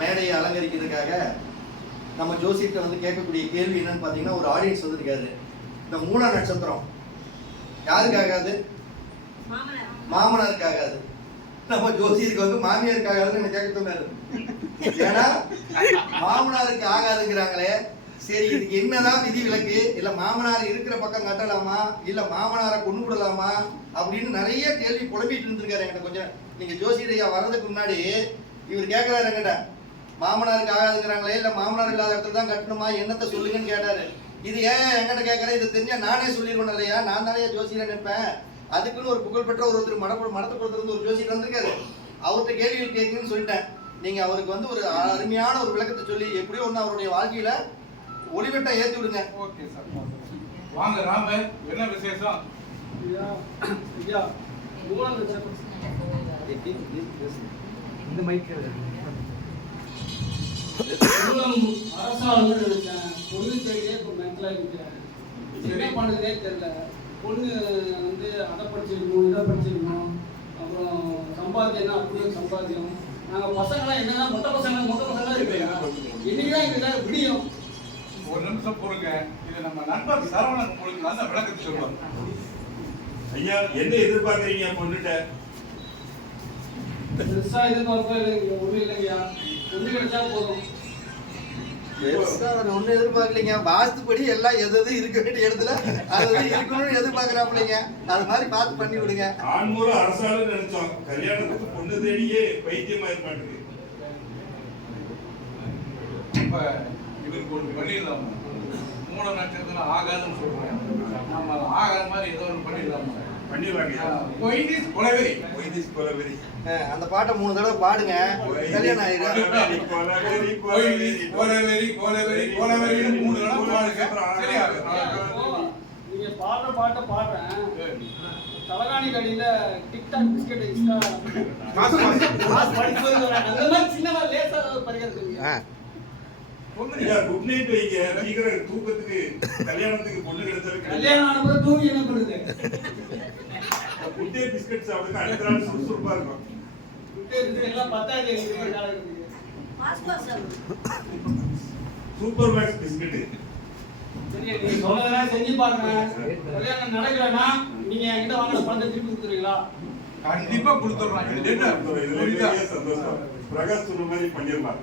மேடையை அலங்கரிக்கிறதுக்காக நம்ம ஜோசியத்தை வந்து கேட்கக்கூடிய கேள்வி என்னன்னு பார்த்தீங்கன்னா, ஒரு ஆடியன்ஸ் வந்துருக்காரு. இந்த மூல நட்சத்திரம் யாருக்காகாது? மாமனாருக்காகாது. நம்ம ஜோசியருக்கு வந்து மாமியாருக்காகாதுன்னு என்ன கேட்க சொன்னாரு. ஏன்னா மாமனாருக்கு ஆகாதுங்கிறாங்களே, சரி இதுக்கு என்னதான் விதி விலக்கு? இல்ல மாமனார் இருக்கிற பக்கம் கட்டலாமா, இல்ல மாமனாரை கொண்டு விடலாமா அப்படின்னு நிறைய கேள்வி குழம்பிட்டு இருந்திருக்காரு என்கிட்ட. கொஞ்சம் நீங்க ஜோசியரையா வர்றதுக்கு முன்னாடி இவர் கேட்கிறாரு என்கிட்ட, மாமனாருக்கு ஆகாதுங்கிறாங்களே, இல்ல மாமனார் இல்லாத இடத்துல தான் கட்டணுமா, என்னத்தை சொல்லுங்கன்னு கேட்டாரு. இது ஏன் என்கிட்ட கேட்கறேன்? இது தெரிஞ்சா நானே சொல்லிடுவேன் இல்லையா? நான் தானே ஜோசியரை நினைப்பேன். அதுக்குன்னு ஒரு புகழ்பெற்ற ஒருத்தர் மடத்தை கொடுத்துருந்து ஒரு ஜோசியர் வந்திருக்காரு. அவர்கிட்ட கேள்விகள் கேட்கணும்னு சொல்லிட்டேன். நீங்க அவருக்கு வந்து ஒரு அருமையான ஒரு விளக்கத்தை சொல்லி எப்படியோ ஒன்று அவருடைய வாழ்க்கையில ஒளிவெட்டை ஏற்றி விடுங்க. Okay sir. வாங்க ராமர், என்ன விசேஷம்? ஐயா இந்த மைக் அரசாங்கம் நினைச்சேன். பொண்ணு தேடியே இப்போ மென்டலாக இருக்கிறேன். என்ன பண்ணுறதே தெரியல. பொண்ணு வந்து அதை படிச்சிருக்கணும், இதை படிச்சிருக்கணும், அப்புறம் சம்பாத்தியம்னா அப்படியே சம்பாத்தியம். நாங்கள் பசங்களாம் என்னன்னா மொட்டை பசங்களாக இருப்பேன். இன்னைக்கு தான் எங்களுக்கு விடியும். ஒரு நிமிஷம் பொறுங்க. இது நம்ம நண்பர் சரவணன் உங்களுக்கு நல்ல விளக்கத்தை சொல்லுவாங்க. ஐயா, என்ன எதிர்பார்க்குறீங்க பொண்ணுட்ட? பெருசா எதிர்பார்ப்பா இல்லைங்க, ஒன்றும் இல்லைங்கய்யா. பொண்ணு கிடைச்சா போதும். ஒன்னும் எதிர்பார்க்கலைங்க. வாஸ்துப்படி எல்லாம் எது இருக்க வேண்டிய இடத்துல அது இருக்கணும்னு எதிர்பார்க்கறாப்லைங்க. அது மாதிரி பார்த்து பண்ணி விடுங்க. ஆண்மூலம் அரசாலும் நினைச்சோம், கல்யாணத்துக்கு பொண்ணு தேடியே பைத்தியமா இருப்பாட்டுக்கு. இப்ப இவருக்கு ஒரு பண்ணிடலாம். மூல நட்சத்திரம் ஆகாதுன்னு சொல்றேன். நம்ம ஆகாத மாதிரி ஏதோ ஒன்று பண்ணிடலாமா? பண்ணிடுவாங்க. அந்த பாட்டை 3 தடவை பாடுங்க, கல்யாணம் ஆயிரும். நீங்க பாடுற பாட்டை பாடுறேன். தலகாணி கடையில டிக்டாக் பிஸ்கட் அந்த மாதிரி சின்னவா லேசா பரிகாரம். குட் நைட் வைங்க, சீக்கிரம் தூக்கத்துக்கு கல்யாணத்துக்கு பொண்ணு கிடைச்சாலும் கல்யாணம் ஆனப்ப தூங்கி என்ன பண்ணுது? குட் டே பிஸ்கட் சாப்பிடுங்க, அடுத்த நாள் சுறுசுறுப்பா இருக்கும். எல்லாம் 10ஆம் தேதி சூப்பர் மேக்ஸ் பிஸ்கட். சரி, நீங்க சொன்னதெல்லாம் செஞ்சு பாருங்க. கல்யாணம் நடக்கலன்னா நீங்க என்கிட்ட வாங்கின பணத்தை திருப்பி கொடுத்துருவீங்களா? கண்டிப்பா கொடுத்துடுறோம். இதுல சந்தோஷம். பிரகாஷ் சொன்ன மாதிரி பண்ணிடலாம்.